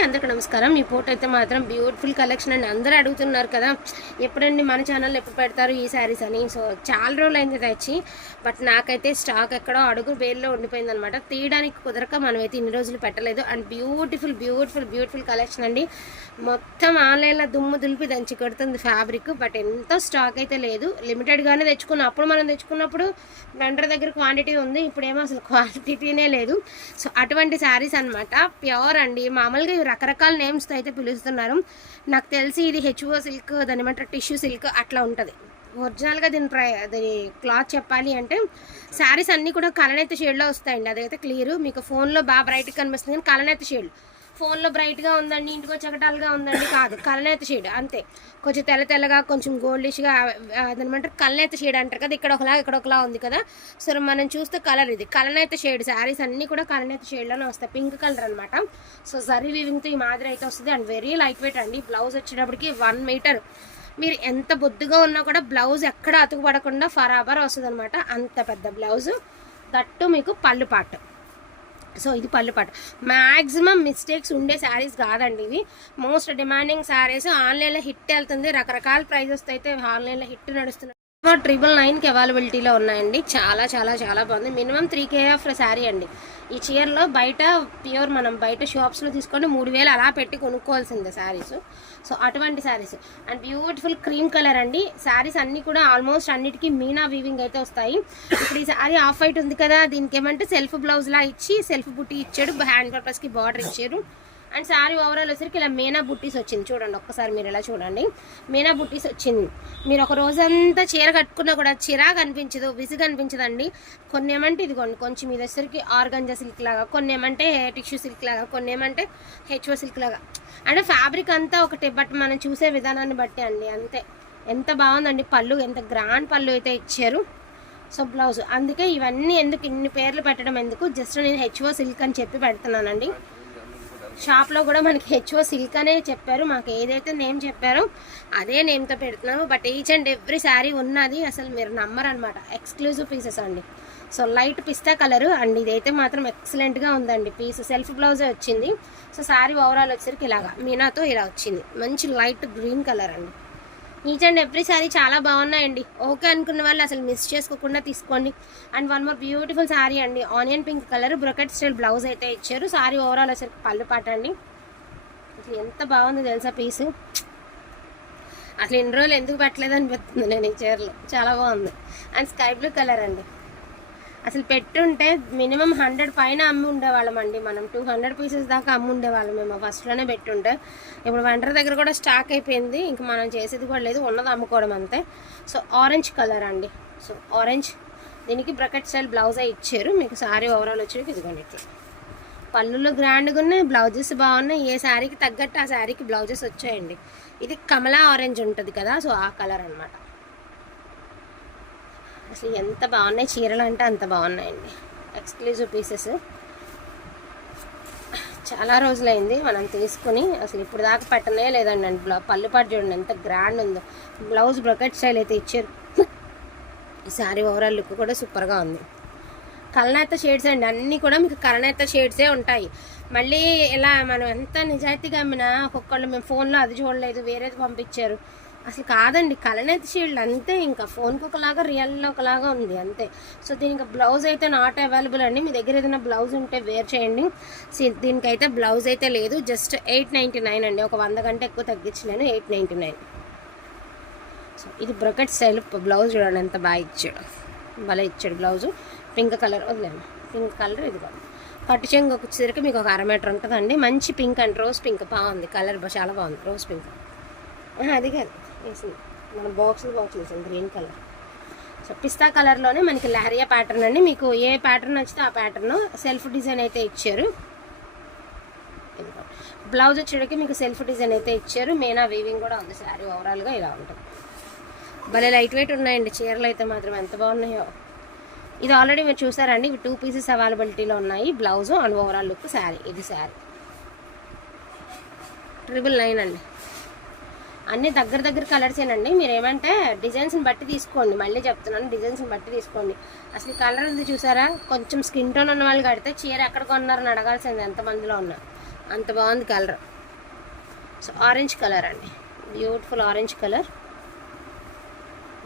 అందరికీ నమస్కారం. ఈ ఫోటో అయితే మాత్రం బ్యూటిఫుల్ కలెక్షన్ అండి. అందరూ అడుగుతున్నారు కదా ఎప్పుడండి మన ఛానల్ ఎప్పుడు పెడతారు ఈ శారీస్ అని. సో చాలా రోజులు అయింది తెచ్చి బట్ నాకైతే స్టాక్ ఎక్కడో అడుగు వేల్లో ఉండిపోయింది అనమాట తీయడానికి కుదరక మనమైతే ఇన్ని రోజులు పెట్టలేదు. And beautiful beautiful beautiful collection అండి. మొత్తం ఆన్లైన్లో దుమ్ము దులిపి దంచి కొడుతుంది ఫ్యాబ్రిక్ బట్ ఎంతో స్టాక్ అయితే లేదు. లిమిటెడ్గానే తెచ్చుకున్నాం. అప్పుడు మనం తెచ్చుకున్నప్పుడు వెండర్ దగ్గర క్వాంటిటీ ఉంది. ఇప్పుడేమో అసలు క్వాంటిటీనే లేదు. సో అటువంటి శారీస్ అనమాట ప్యూర్ అండి. మామూలుగా రకరకాల నేమ్స్తో అయితే పిలుస్తున్నారు. నాకు తెలిసి ఇది హెచ్ఓ సిల్క్ దాని ఏమంటారు టిష్యూ సిల్క్ అట్లా ఉంటుంది. ఒరిజినల్గా దీని ప్రై దీని క్లాత్ చెప్పాలి అంటే శారీస్ అన్నీ కూడా కలనైతే షేడ్లో వస్తాయండి. అదైతే క్లియర్ మీకు ఫోన్లో బాగా బ్రైట్గా కనిపిస్తుంది కానీ కలనైతే షేడ్ ఫోన్లో బ్రైట్గా ఉందండి ఇంటికి చకటాలుగా ఉందండి కాదు. కలనేత షేడ్ అంతే. కొంచెం తెల్ల తెల్లగా కొంచెం గోల్డిష్గా అదనమంటారు కలనేత షేడ్ అంటారు కదా ఇక్కడ ఒకలా ఇక్కడ ఒకలా ఉంది కదా. సో మనం చూస్తే కలర్ ఇది. కలనేత షేడ్ శారీస్ అన్నీ కూడా కలనేత షేడ్లోనే వస్తాయి. పింక్ కలర్ అనమాట సో జరీ వివింగ్తో ఈ మాదిరి అయితే వస్తుంది. అండ్ వెరీ లైట్ వెయిట్ అండి. బ్లౌజ్ వచ్చేటప్పటికి వన్ మీటర్. మీరు ఎంత బొద్దుగా ఉన్నా కూడా బ్లౌజ్ ఎక్కడ అతుకుపడకుండా ఫరాబర్ వస్తుంది అనమాట అంత పెద్ద బ్లౌజ్. దట్టు మీకు పళ్ళు పాటు. సో ఇది పళ్ళు పాట. మ్యాక్సిమం మిస్టేక్స్ ఉండే శారీస్ కాదండి ఇవి. Most demanding saris. ఆన్లైన్లో హిట్ వెళ్తుంది. రకరకాల ప్రైజెస్ అయితే ఆన్లైన్లో హిట్ నడుస్తున్నాయి. ట్రిపుల్ నైన్కి అవైలబిలిటీలో ఉన్నాయండి. చాలా చాలా చాలా బాగుంది. Minimum three K of sari అండి. ఈ చీరలో బయట ప్యూర్ మనం బయట షాప్స్లో తీసుకొని మూడు వేలు అలా పెట్టి కొనుక్కోవాల్సిందే శారీస్. సో అటువంటి saris. And beautiful cream colour అండి. శారీస్ అన్నీ కూడా ఆల్మోస్ట్ అన్నిటికీ మీనా వీవింగ్ అయితే వస్తాయి. ఇప్పుడు ఈ శారీ ఆఫ్ వైట్ ఉంది కదా దీనికి ఏమంటే సెల్ఫ్ బ్లౌజ్లా ఇచ్చి సెల్ఫ్ బుట్టి ఇచ్చాడు. హ్యాండ్ పర్పస్కి బార్డర్ ఇచ్చారు. అండ్ శారీ ఓవరాల్ వచ్చరికి ఇలా మీనా బుట్టీస్ వచ్చింది. చూడండి ఒక్కసారి మీరు ఇలా చూడండి. మీనా బుట్టీస్ వచ్చింది. మీరు ఒక రోజంతా చీర కట్టుకున్నా కూడా చిరాకు అనిపించదు విసుగు అనిపించదండి. కొన్ని ఏమంటే ఇదిగోండి కొంచెం ఇది వచ్చరికి ఆర్గంజా సిల్క్ లాగా కొన్ని ఏమంటే టిష్యూ సిల్క్ లాగా కొన్ని ఏమంటే హెచ్ఓ సిల్క్ లాగా. అంటే ఫ్యాబ్రిక్ అంతా ఒకటి బట్ మనం చూసే విధానాన్ని బట్టి అండి అంతే. ఎంత బాగుందండి పళ్ళు ఎంత గ్రాండ్ పళ్ళు అయితే ఇచ్చారు. So blouse. అందుకే ఇవన్నీ ఎందుకు ఇన్ని పేర్లు పెట్టడం ఎందుకు జస్ట్ నేను హెచ్ఓ సిల్క్ అని చెప్పి పెడుతున్నానండి. షాప్లో కూడా మనకి హెచ్ఓ సిల్క్ అనే చెప్పారు. మాకు ఏదైతే నేమ్ చెప్పారో అదే నేమ్తో పెడుతున్నాము. But each and every sari ఉన్నది అసలు మీరు నమ్మరు అనమాట ఎక్స్క్లూజివ్ పీసెస్ అండి. So light pista colour and ఇదైతే మాత్రం ఎక్సలెంట్గా ఉందండి. పీస్ సెల్ఫ్ బ్లౌజే వచ్చింది. సో శారీ ఓవరాల్ వచ్చేసరికి ఇలాగా. మీనాతో ఇలా వచ్చింది. మంచి లైట్ గ్రీన్ కలర్ అండి. ఈచ్ అండ్ ఎవ్రీ శారీ చాలా బాగున్నాయండి. ఓకే అనుకున్న వాళ్ళు అసలు మిస్ చేసుకోకుండా తీసుకోండి. And one more beautiful sari అండి. Onion pink colour brocade style blouse అయితే ఇచ్చారు. శారీ ఓవరాల్ అసలు పళ్ళు పాట అండి. అసలు ఎంత బాగుందో తెలుసా పీసు అసలు ఎన్ని రోజులు ఎందుకు పెట్టలేదు అనిపిస్తుంది నేను ఈ చీరలు. చాలా బాగుంది. అండ్ స్కై బ్లూ కలర్ అండి. అసలు పెట్టుంటే మినిమం హండ్రెడ్ పైన అమ్మి ఉండేవాళ్ళం అండి మనం. టూ హండ్రెడ్ పీసెస్ దాకా అమ్మి ఉండేవాళ్ళం మేము ఫస్ట్లోనే పెట్టుంటే. ఇప్పుడు వెంటర్ దగ్గర కూడా స్టాక్ అయిపోయింది. ఇంకా మనం చేసేది కూడా లేదు ఉన్నది అమ్ముకోవడం అంతే. సో ఆరెంజ్ కలర్ అండి. సో ఆరెంజ్ దీనికి బ్రకెట్ స్టైల్ బ్లౌజే ఇచ్చారు. మీకు శారీ ఓవరాల్ వచ్చి ఇదిగోండి ఇట్లా. పళ్ళులో గ్రాండ్గా ఉన్నాయి బ్లౌజెస్ బాగున్నాయి. ఏ శారీకి తగ్గట్టు ఆ శారీకి బ్లౌజెస్ వచ్చాయండి. ఇది కమలా ఆరెంజ్ ఉంటుంది కదా సో ఆ కలర్ అనమాట అసలు ఎంత బాగున్నాయి చీరలు అంటే అంత బాగున్నాయండి. ఎక్స్క్లూజివ్ పీసెస్ చాలా రోజులైంది మనం తీసుకుని అసలు ఇప్పుడు దాకా పెట్టనే లేదండి అండి. బ్లౌ పళ్ళు చూడండి ఎంత గ్రాండ్ ఉందో. బ్లౌజ్ బ్రొకెట్ స్టైల్ అయితే ఇచ్చారు. ఈ శారీ ఓవరాల్ లుక్ కూడా సూపర్గా ఉంది. కలనేత షేడ్స్ అండి. అన్నీ కూడా మీకు కలనేత షేడ్సే ఉంటాయి. మళ్ళీ ఇలా మనం ఎంత నిజాయితీగా అమ్మినా ఒక్కొక్కళ్ళు మేము ఫోన్లో అది చూడలేదు వేరేది పంపించారు. అసలు కాదండి కలనేతి షీల్డ్ అంతే ఇంకా. ఫోన్కి ఒకలాగా రియల్లో ఒకలాగా ఉంది అంతే. సో దీనికి బ్లౌజ్ అయితే నాట్ అవైలబుల్ అండి. మీ దగ్గర ఏదైనా బ్లౌజ్ ఉంటే వేర్ చేయండి. దీనికైతే బ్లౌజ్ అయితే లేదు. జస్ట్ ఎయిట్ నైంటీ నైన్ అండి. ఒక వంద కంటే ఎక్కువ తగ్గించలేను ఎయిట్ నైంటీ నైన్ సో ఇది బ్రొకెట్ స్టైల్ బ్లౌజ్ చూడండి ఎంత బాగా ఇచ్చాడు. భలే ఇచ్చాడు బ్లౌజు పింక్ కలర్ వదిలేను పింక్ కలర్ ఇది పట్టు చెంగు వచ్చేసరికి మీకు ఒక అర మీటర్ ఉంటుందండి. మంచి పింక్ అండ్ రోజ్ పింక్. బాగుంది. కలర్ చాలా బాగుంది. Rose pink. అది కాదు. వేసింది మన బాక్స్ బాక్స్ వేసింది గ్రీన్ కలర్. సో పిస్తా కలర్లోనే మనకి లహరియా ప్యాటర్న్ అండి. మీకు ఏ ప్యాటర్న్ నచ్చితే ఆ ప్యాటర్న్ సెల్ఫ్ డిజైన్ అయితే ఇచ్చారు. బ్లౌజ్ వచ్చేటికి మీకు సెల్ఫ్ డిజైన్ అయితే ఇచ్చారు. మేనా వీవింగ్ కూడా ఉంది శారీ ఓవరాల్గా ఇలా ఉంటుంది. భలే లైట్ వెయిట్ ఉన్నాయండి. చీరలు అయితే మాత్రం ఎంత బాగున్నాయో. ఇది ఆల్రెడీ మీరు చూసారండి. ఇవి టూ పీసెస్ అవైలబిలిటీలో ఉన్నాయి. Blouse and overall look sari. ఇది శారీ. ట్రిపుల్ నైన్ అండి. అన్ని దగ్గర దగ్గర కలర్సేనండి మీరు ఏమంటే డిజైన్స్ని బట్టి తీసుకోండి. మళ్ళీ చెప్తున్నాను డిజైన్స్ని బట్టి తీసుకోండి. అసలు కలర్ ఉంది చూసారా? కొంచెం స్కిన్ టోన్ ఉన్న వాళ్ళు కడితే చీర ఎక్కడ కొన్నారని అడగాల్సింది ఎంతమందిలో ఉన్నా. అంత బాగుంది కలర్ సో ఆరెంజ్ కలర్ అండి. బ్యూటిఫుల్ ఆరెంజ్ కలర్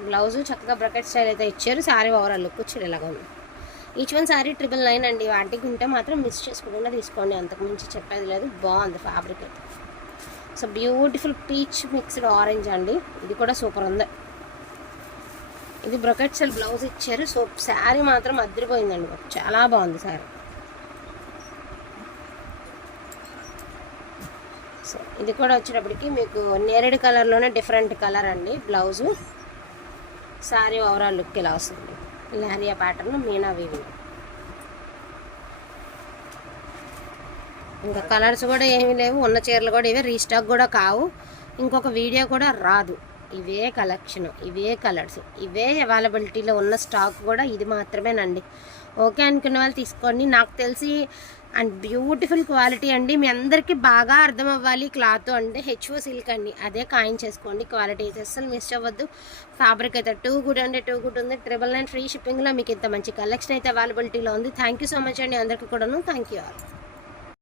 బ్లౌజు చక్కగా బ్రకెట్ స్టైల్ అయితే ఇచ్చారు. సారీ ఓవరాల్ లుక్ వచ్చారు ఇలాగా ఉంది. Each one sari triple nine అండి. వాటికి ఉంటే మాత్రం మిస్ చేసుకోకుండా తీసుకోండి. అంతకుమించి చెప్పేది లేదు. బాగుంది ఫ్యాబ్రిక్ అయితే. So beautiful peach mixed orange అండి. ఇది కూడా సూపర్ ఉంది. ఇది బ్రొకెట్ సెల్ బ్లౌజ్ ఇచ్చారు. సో శారీ మాత్రం అద్దరిపోయిందండి చాలా బాగుంది శారీ. సో ఇది కూడా వచ్చేటప్పటికి మీకు నేరేడు కలర్లోనే డిఫరెంట్ కలర్ అండి బ్లౌజు. శారీ ఓవరాల్ లుక్ ఇలా వస్తుంది. Leheriya pattern meena weaving. ఇంకా కలర్స్ కూడా ఏమీ లేవు. ఉన్న చీరలు కూడా ఇవే. రీస్టాక్ కూడా కావు. ఇంకొక వీడియో కూడా రాదు. ఇవే కలెక్షన్. ఇవే కలర్స్. ఇవే అవైలబిలిటీలో ఉన్న స్టాక్ కూడా ఇది మాత్రమేనండి. ఓకే అనుకున్న వాళ్ళు తీసుకోండి. నాకు తెలిసి అండ్ బ్యూటిఫుల్ క్వాలిటీ అండి. మీ అందరికీ బాగా అర్థం అవ్వాలి క్లాత్ అంటే హెచ్ఓ సిల్క్ అండి. అదే కాయిన్ చేసుకోండి. క్వాలిటీ అయితే అస్సలు మిస్ అవ్వద్దు. ఫ్యాబ్రిక్ అయితే టూ గుడ్ అంటే టూ గుడ్ ఉంది. ట్రిబుల్ నైన్ ఫ్రీ షిప్పింగ్లో మీకు ఇంత మంచి కలెక్షన్ అయితే అవైలబిలిటీలో ఉంది. థ్యాంక్ యూ సో మచ్ అండి అందరికీ కూడాను. Thank you all.